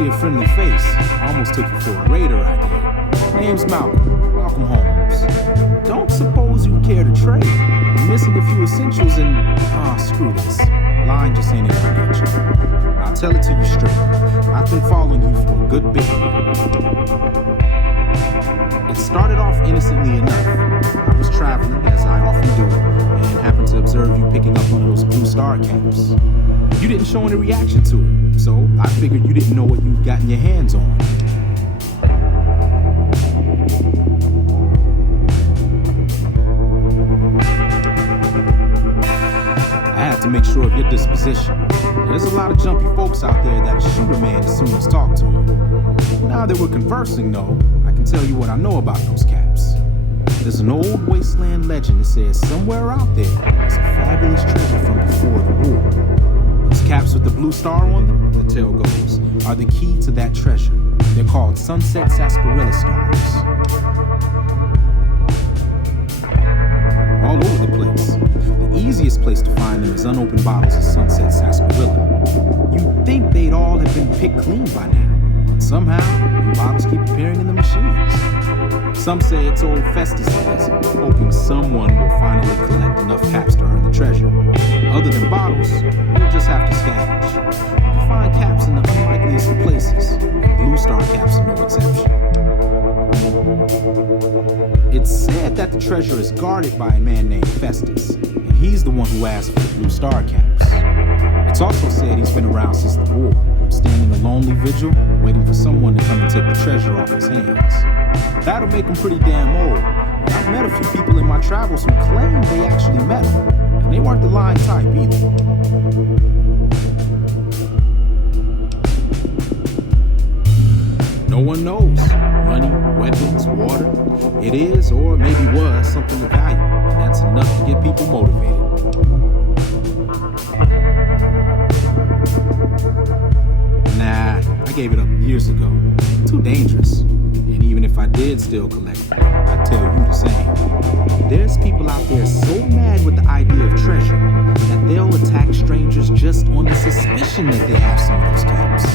see a friendly face. I almost took you for a raider, I did. Name's Malcolm Holmes. Don't suppose you care to trade? I'm missing a few essentials and... screw this. Line just ain't able to get you. I'll tell it to you straight. I've been following you for a good bit now. It started off innocently enough. I was traveling, as I often do, and happened to observe you picking up one of those blue star caps. You didn't show any reaction to it, so I figured you didn't know what you'd gotten your hands on. I had to make sure of your disposition. There's a lot of jumpy folks out there that'll shoot a man as soon as talk to him. Now that we're conversing, though, I can tell you what I know about those caps. There's an old wasteland legend that says somewhere out there is a fabulous treasure from before the war. Those caps with the blue star on them, the tale goes, are the key to that treasure. They're called sunset sarsaparilla stars. All over the place. find them as unopened bottles of Sunset Sarsaparilla. You'd think they'd all have been picked clean by now, but somehow, new bottles keep appearing in the machines. Some say it's old Festus visit, hoping someone will finally collect enough caps to earn the treasure. Other than bottles, you'll just have to scavenge. You can find caps in the unlikeliest of places, and Blue Star caps are no exception. It's said that the treasure is guarded by a man named Festus, and he's the one who asked for the Blue Star caps. It's also said he's been around since the war, standing a lonely vigil, waiting for someone to come and take the treasure off his hands. That'll make him pretty damn old. And I've met a few people in my travels who claim they actually met him, and they weren't the lying type either. No one knows. Money, weapons, water. It is, or maybe was, something of value, and that's enough to get people motivated. Nah, I gave it up years ago. Too dangerous. And even if I did still collect it, I'd tell you the same. There's people out there so mad with the idea of treasure that they'll attack strangers just on the suspicion that they have some of those caps.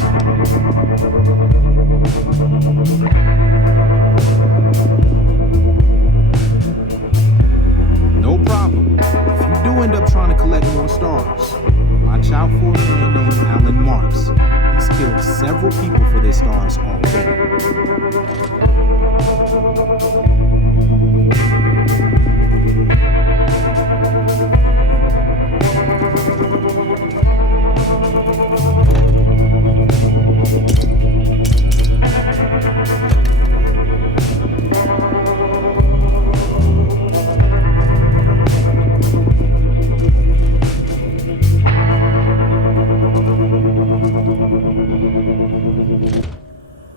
No problem. If you do end up trying to collect more stars, watch out for a man named Alan Marks. He's killed several people for their stars already.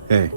Hey,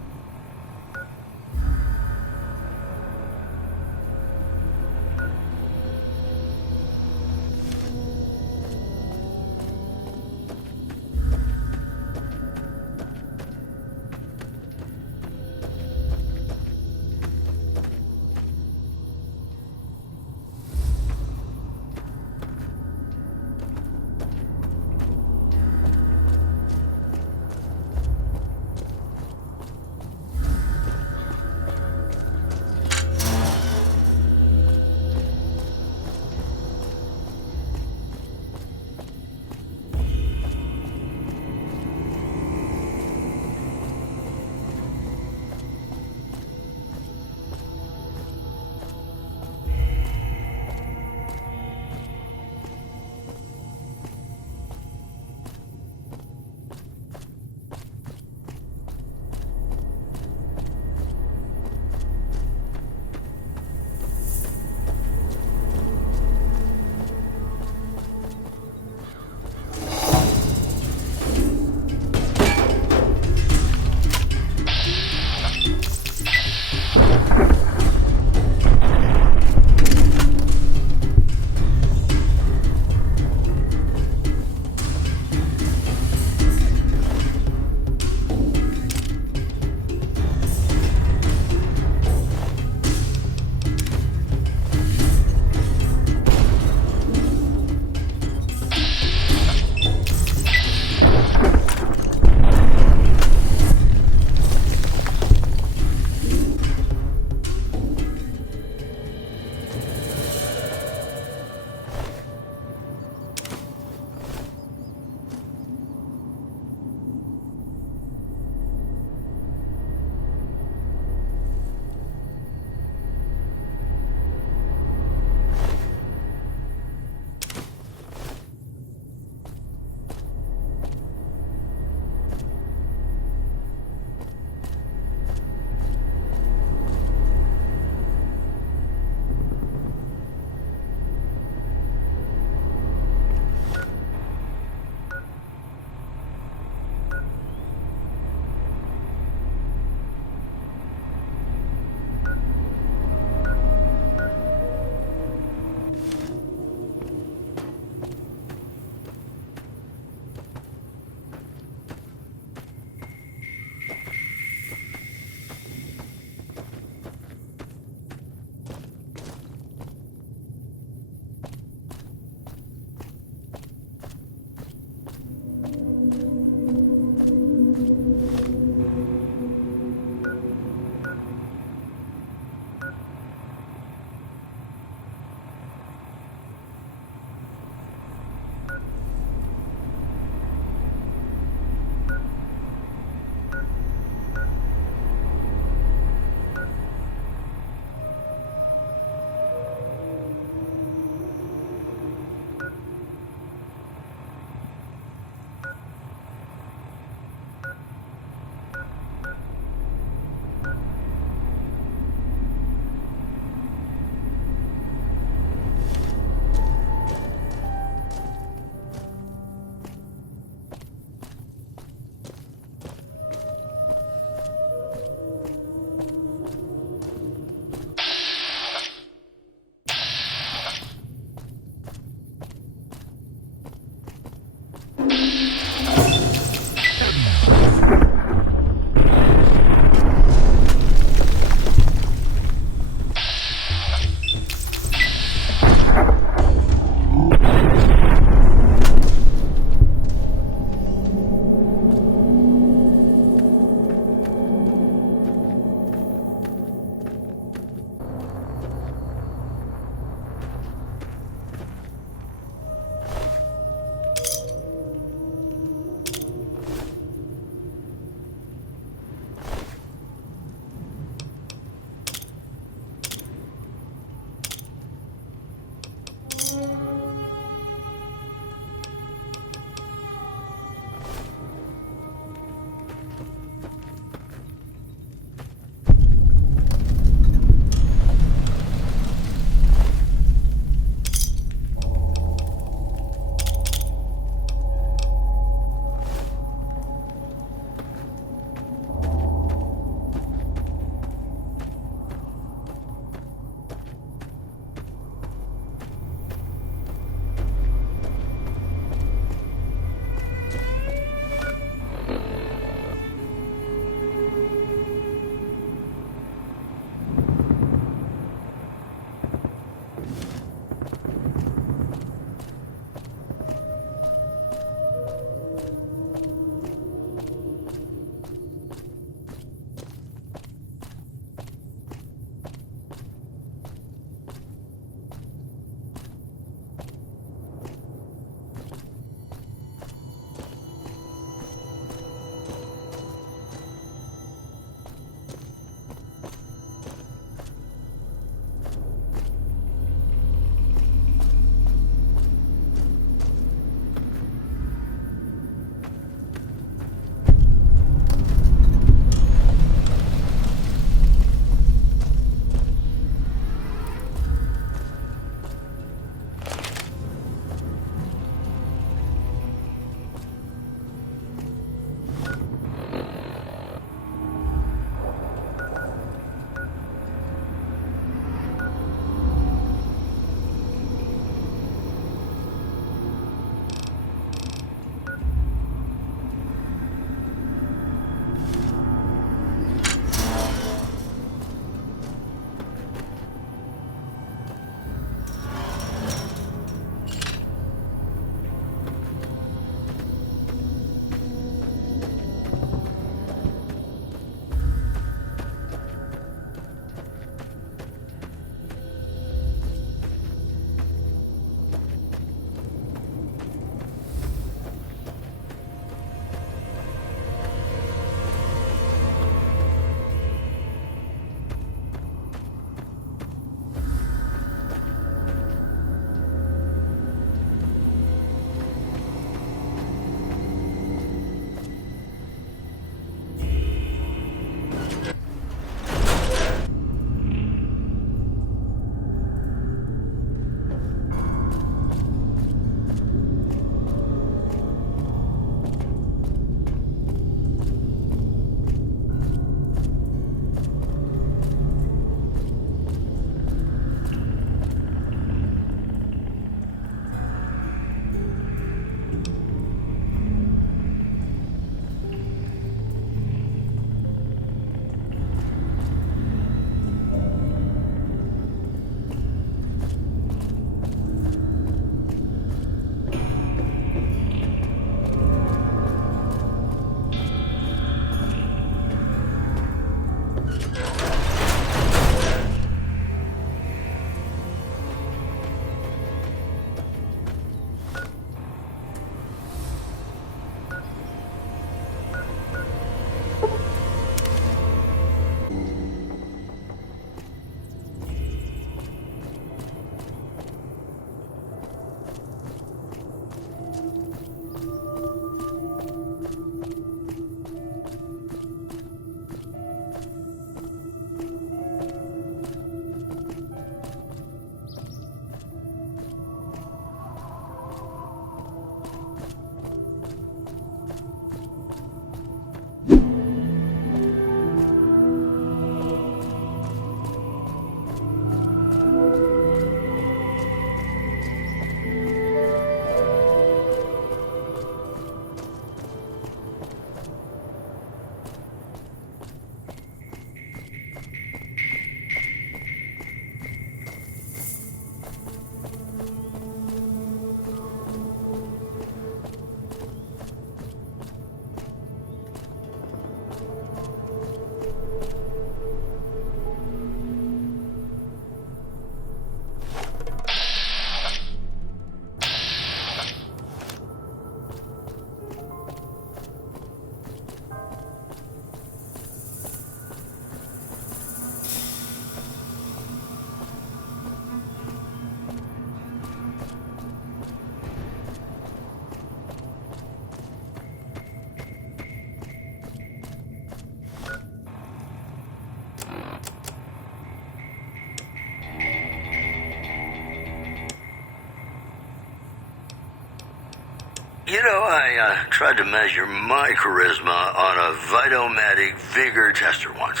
I tried to measure my charisma on a Vitomatic vigor tester once.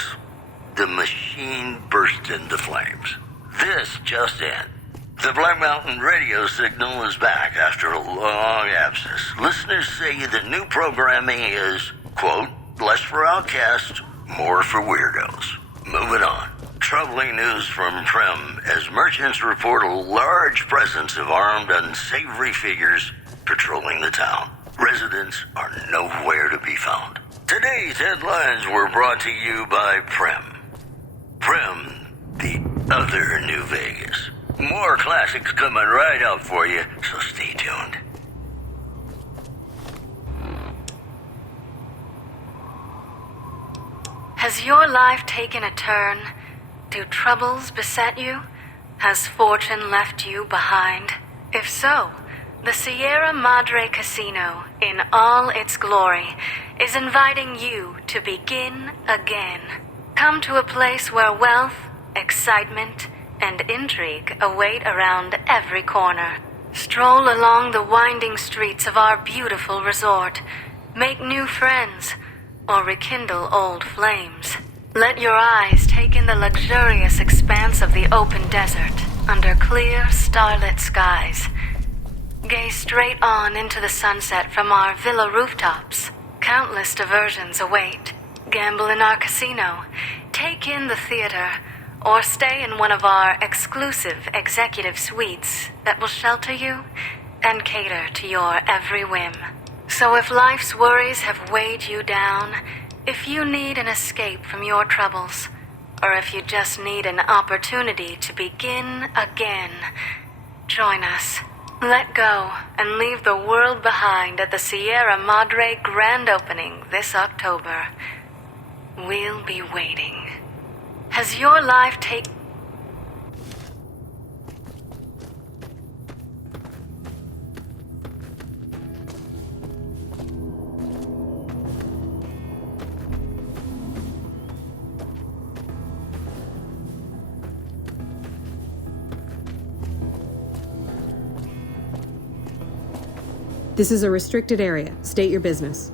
The machine burst into flames. This just in. The Black Mountain radio signal is back after a long absence. Listeners say the new programming is, quote, less for outcasts, more for weirdos. Moving on. Troubling news from Prem as merchants report a large presence of armed, unsavory figures patrolling the town. Residents are nowhere to be found. Today's headlines were brought to you by Prem. Prem, the other New Vegas. More classics coming right up for you, so stay tuned. Has your life taken a turn? Do troubles beset you? Has fortune left you behind? If so, the Sierra Madre Casino, in all its glory, is inviting you to begin again. Come to a place where wealth, excitement, and intrigue await around every corner. Stroll along the winding streets of our beautiful resort. Make new friends, or rekindle old flames. Let your eyes take in the luxurious expanse of the open desert under clear, starlit skies. Gaze straight on into the sunset from our villa rooftops. Countless diversions await. Gamble in our casino, take in the theater, or stay in one of our exclusive executive suites that will shelter you and cater to your every whim. So if life's worries have weighed you down, if you need an escape from your troubles, or if you just need an opportunity to begin again, join us. Let go and leave the world behind at the Sierra Madre grand opening this October. We'll be waiting. Has your life taken... This is a restricted area. State your business.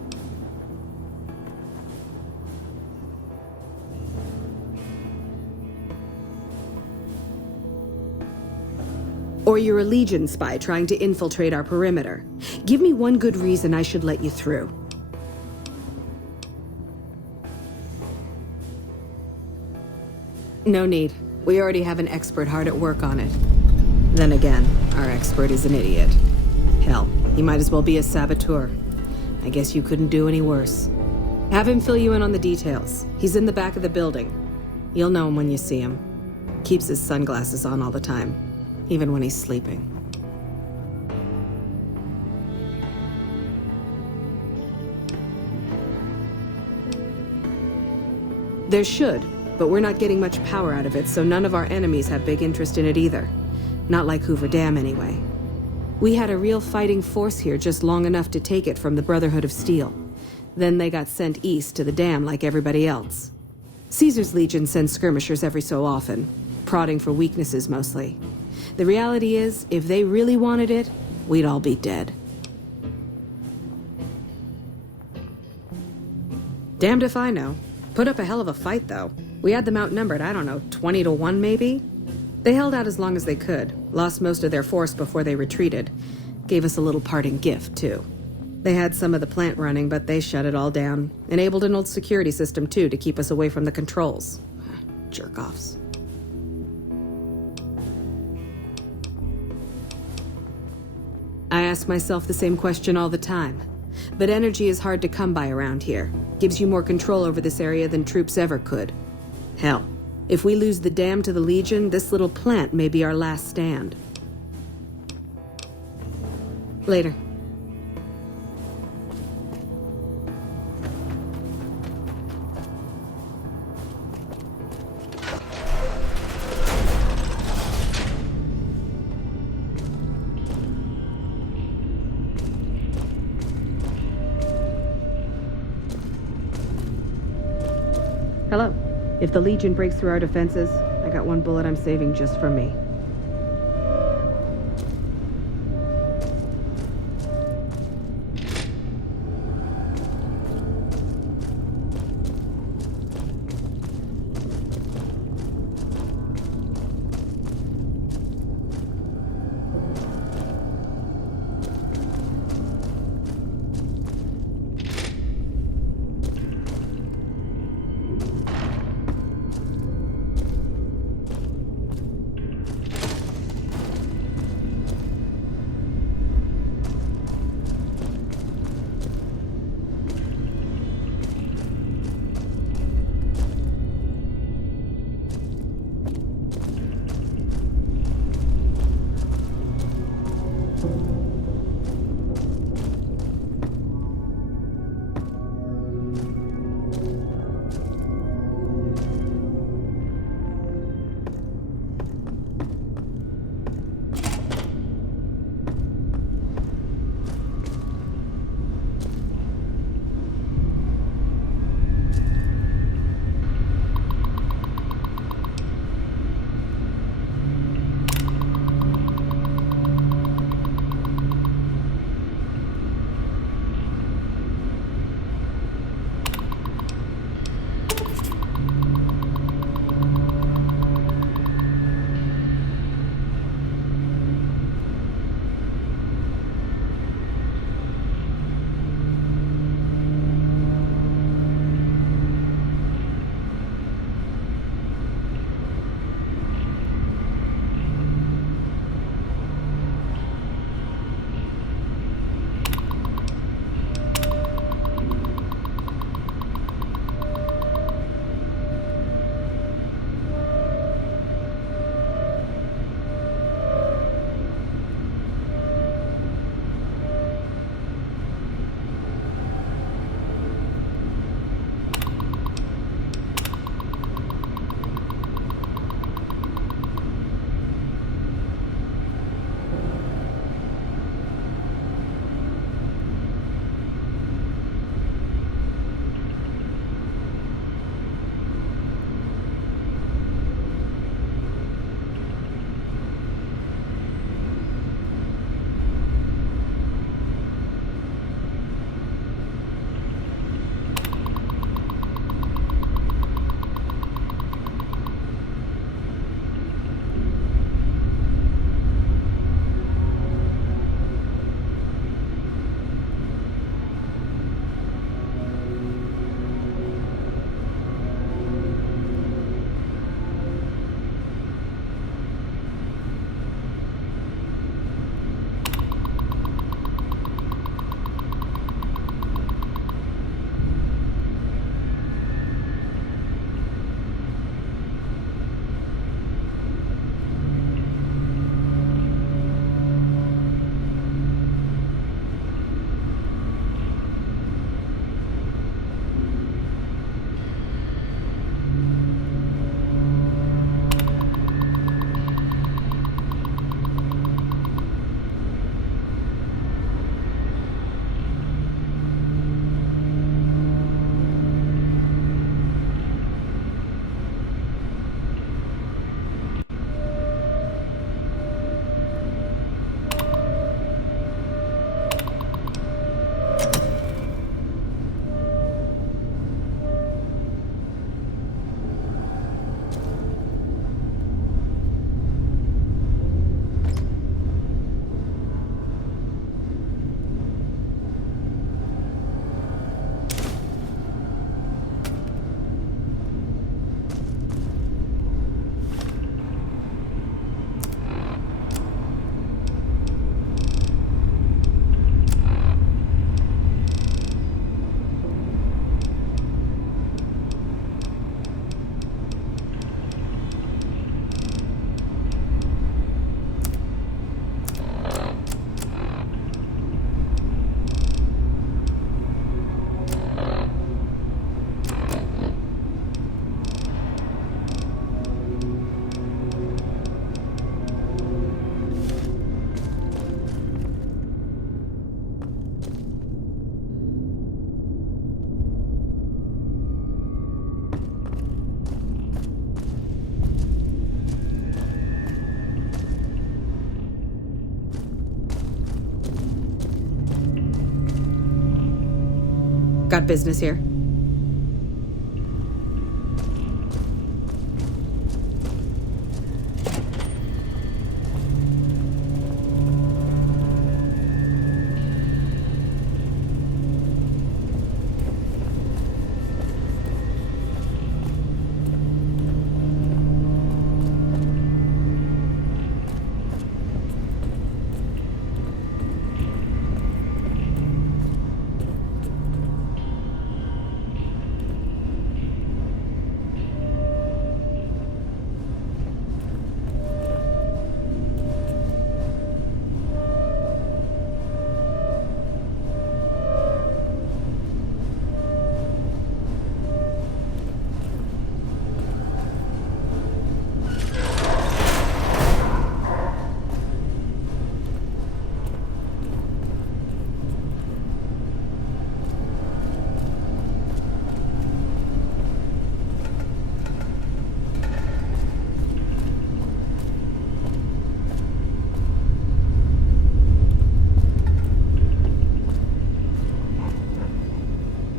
Or you're a Legion spy trying to infiltrate our perimeter. Give me one good reason I should let you through. No need. We already have an expert hard at work on it. Then again, our expert is an idiot. Hell, he might as well be a saboteur. I guess you couldn't do any worse. Have him fill you in on the details. He's in the back of the building. You'll know him when you see him. Keeps his sunglasses on all the time, even when he's sleeping. There should, but we're not getting much power out of it, so none of our enemies have big interest in it either. Not like Hoover Dam, anyway. We had a real fighting force here just long enough to take it from the Brotherhood of Steel. Then they got sent east to the dam like everybody else. Caesar's Legion sends skirmishers every so often, prodding for weaknesses mostly. The reality is, if they really wanted it, we'd all be dead. Damned if I know. Put up a hell of a fight, though. We had them outnumbered, I don't know, 20-1 maybe? They held out as long as they could, lost most of their force before they retreated. Gave us a little parting gift, too. They had some of the plant running, but they shut it all down. Enabled an old security system, too, to keep us away from the controls. Jerk-offs. I ask myself the same question all the time. But energy is hard to come by around here. Gives you more control over this area than troops ever could. Hell, if we lose the dam to the Legion, this little plant may be our last stand. Later. Hello. If the Legion breaks through our defenses, I got one bullet I'm saving just for me. Got business here?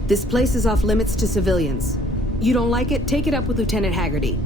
This place is off limits to civilians. You don't like it? Take it up with Lieutenant Haggerty.